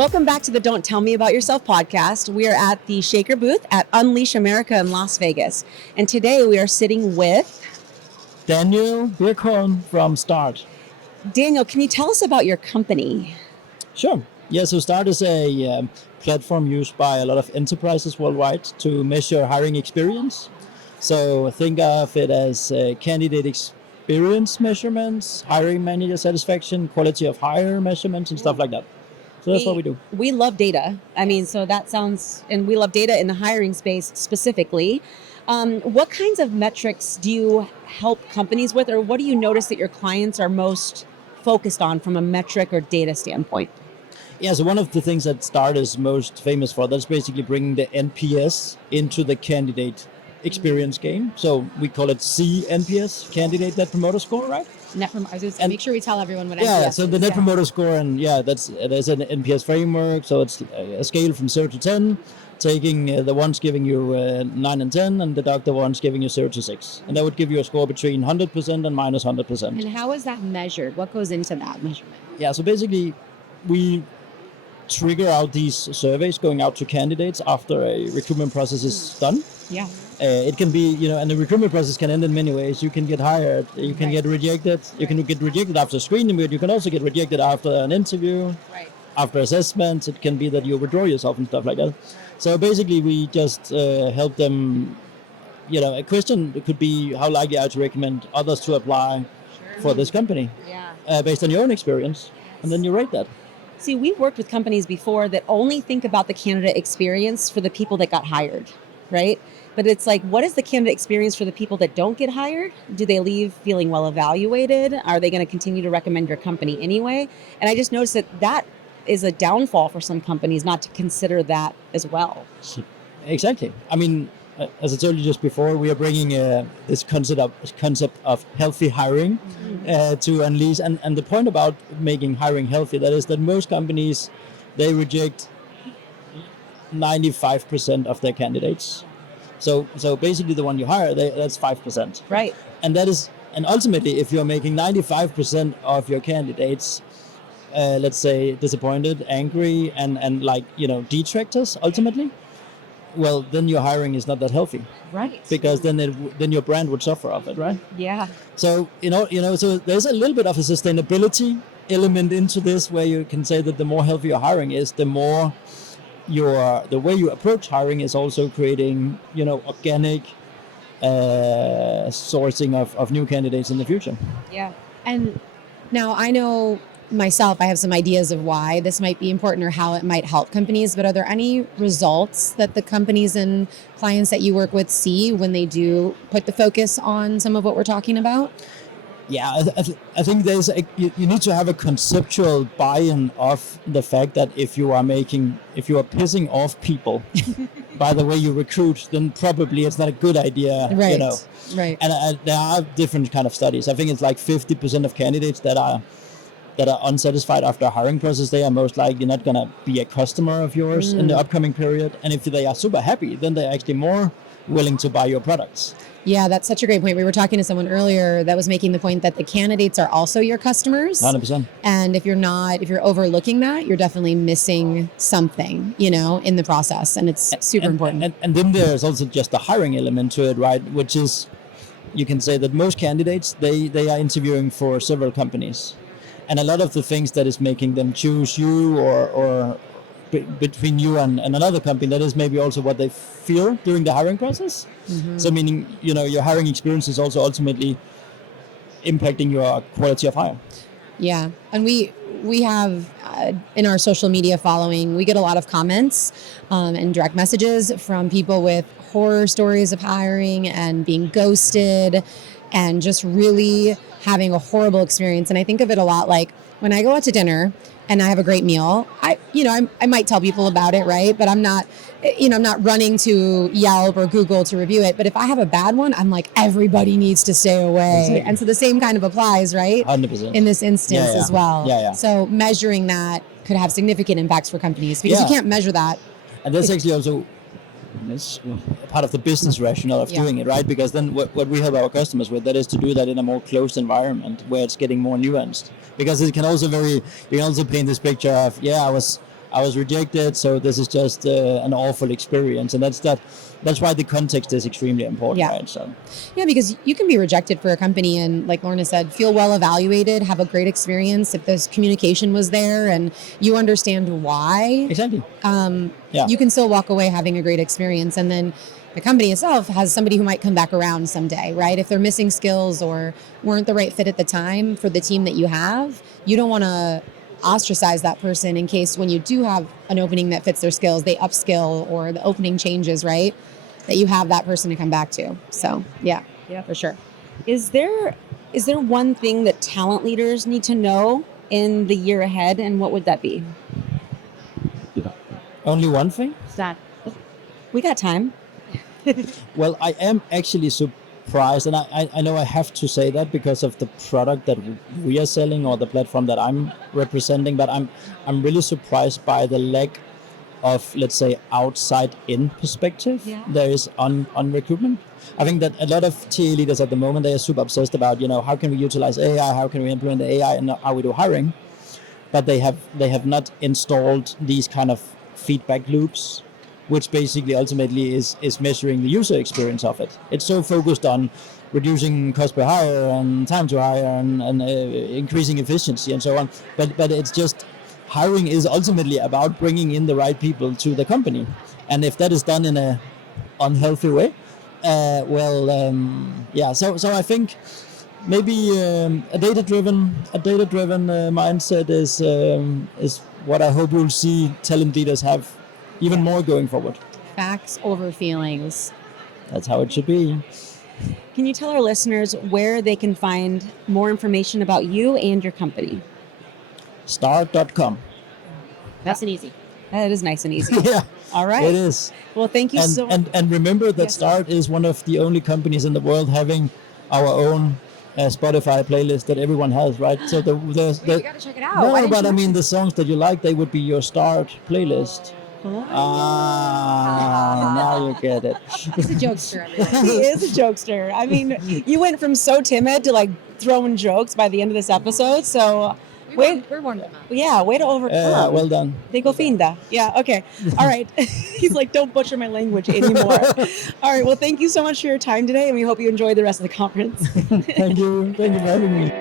Welcome back to the Don't Tell Me About Yourself podcast. We are at the Shaker booth at Unleash America in Las Vegas. And today we are sitting with Daniel Birkholm from Start. Daniel. Can you tell us about your company? Sure. Yeah, so Start is a platform used by a lot of enterprises worldwide to measure hiring experience. So think of it as candidate experience measurements, hiring manager satisfaction, quality of hire measurements, and stuff like that. So that's what we do. We love data. So that sounds, and we love data in the hiring space specifically. What kinds of metrics do you help companies with, or what do you notice that your clients are most focused on from a metric or data standpoint? Yeah, so one of the things that Start is most famous for, that's basically bringing the NPS into the candidate experience game. So we call it CNPS, Candidate Net Promoter Score, right? Make sure we tell everyone what NPS is. Yeah, so the Net Promoter Score, and there's an NPS framework, so it's a scale from 0 to 10, taking the ones giving you 9 and 10, and deduct the ones giving you 0 to 6. And that would give you a score between 100% and minus 100%. And how is that measured? What goes into that measurement? Yeah, so basically we trigger out these surveys going out to candidates after a recruitment process is done. Yeah. It can be, and the recruitment process can end in many ways. You can get hired, you can get rejected, you can get rejected after screening, but you can also get rejected after an interview, after assessments. It can be that you withdraw yourself and stuff like that. So basically we just help them, a question could be how likely are you to recommend others to apply for this company based on your own experience, and then you rate that. See, we've worked with companies before that only think about the candidate experience for the people that got hired, right? But it's like, what is the candidate experience for the people that don't get hired? Do they leave feeling well evaluated? Are they going to continue to recommend your company anyway? And I just noticed that is a downfall for some companies not to consider that as well. Exactly. As I told you just before, we are bringing this concept of healthy hiring to Unleash. And the point about making hiring healthy, that is that most companies, they reject 95% of their candidates. So basically the one you hire, that's 5%. Right. And ultimately, if you're making 95% of your candidates, let's say disappointed, angry, and detractors ultimately, well, then your hiring is not that healthy, right? Because then your brand would suffer of it, right? Yeah. So so there's a little bit of a sustainability element into this, where you can say that the more healthy your hiring is, the more the way you approach hiring is also creating organic sourcing of new candidates in the future. Yeah. And now I know myself, I have some ideas of why this might be important or how it might help companies, but are there any results that the companies and clients that you work with see when they do put the focus on some of what we're talking about? Yeah, I think you need to have a conceptual buy-in of the fact that if you are pissing off people by the way you recruit, then probably it's not a good idea. Right. Right. And there are different kind of studies. I think it's like 50% of candidates that are unsatisfied after a hiring process, they are most likely not going to be a customer of yours in the upcoming period. And if they are super happy, then they're actually more willing to buy your products. Yeah, that's such a great point. We were talking to someone earlier that was making the point that the candidates are also your customers. 100%. And if you're overlooking that, you're definitely missing something, in the process. And it's super important. And then there's also just the hiring element to it, right? Which is, you can say that most candidates, they are interviewing for several companies. And a lot of the things that is making them choose you or between you and another company, that is maybe also what they feel during the hiring process. Mm-hmm. So meaning, your hiring experience is also ultimately impacting your quality of hire. Yeah. And we have in our social media following, we get a lot of comments and direct messages from people with horror stories of hiring and being ghosted and just really having a horrible experience. And I think of it a lot like when I go out to dinner and I have a great meal, I might tell people about it, right? But I'm not running to Yelp or Google to review it. But if I have a bad one, I'm like, everybody needs to stay away. Exactly. And so the same kind of applies, right? 100%. In this instance as well. Yeah. So measuring that could have significant impacts for companies because you can't measure that. And that's actually also it's part of the business rationale of doing it, right? Because then what we help our customers with, that is to do that in a more closed environment where it's getting more nuanced. Because it can also you can also paint this picture of, I was I was rejected, so this is just an awful experience. And that's why the context is extremely important, Yeah. right? So Yeah, because you can be rejected for a company and, like Lorna said, feel well evaluated, have a great experience if this communication was there and you understand why. exactly. Yeah. You can still walk away having a great experience. And then the company itself has somebody who might come back around someday, right? If they're missing skills or weren't the right fit at the time for the team that you have, you don't want to ostracize that person in case when you do have an opening that fits their skills, they upskill or the opening changes, right? That you have that person to come back to. So yeah, for sure. Is there one thing that talent leaders need to know in the year ahead, and what would that be? Only one thing? We got time. Well, I am actually surprised, and I know I have to say that because of the product that we are selling or the platform that I'm representing, but I'm really surprised by the lack of, let's say, outside in perspective there is on recruitment. I think that a lot of TA leaders at the moment, they are super obsessed about, how can we utilize AI, how can we implement the AI and how we do hiring, but they have not installed these kind of feedback loops, which basically ultimately is measuring the user experience of it. It's so focused on reducing cost per hire and time to hire and increasing efficiency and so on. But it's just, hiring is ultimately about bringing in the right people to the company. And if that is done in a unhealthy way, so I think maybe a data-driven mindset is what I hope we'll see talent leaders have even more going forward. Facts over feelings. That's how it should be. Can you tell our listeners where they can find more information about you and your company? Start.com. That's an easy. That is nice and easy. Yeah, All right. it is. Well, thank you so much. And remember that Yes. Start is one of the only companies in the world having our own Spotify playlist that everyone has, right? So the You gotta check it out. Why no, didn't but you I mean mention the songs that you like, they would be your Start playlist. Now you get it. He's a jokester, everyone. He is a jokester. I mean, you went from so timid to like throwing jokes by the end of this episode. So, We're warming him up. yeah, way to overcome. Well done. Digo finda. Yeah, okay. All right. He's like, don't butcher my language anymore. All right. Well, thank you so much for your time today, and we hope you enjoy the rest of the conference. Thank you for having me.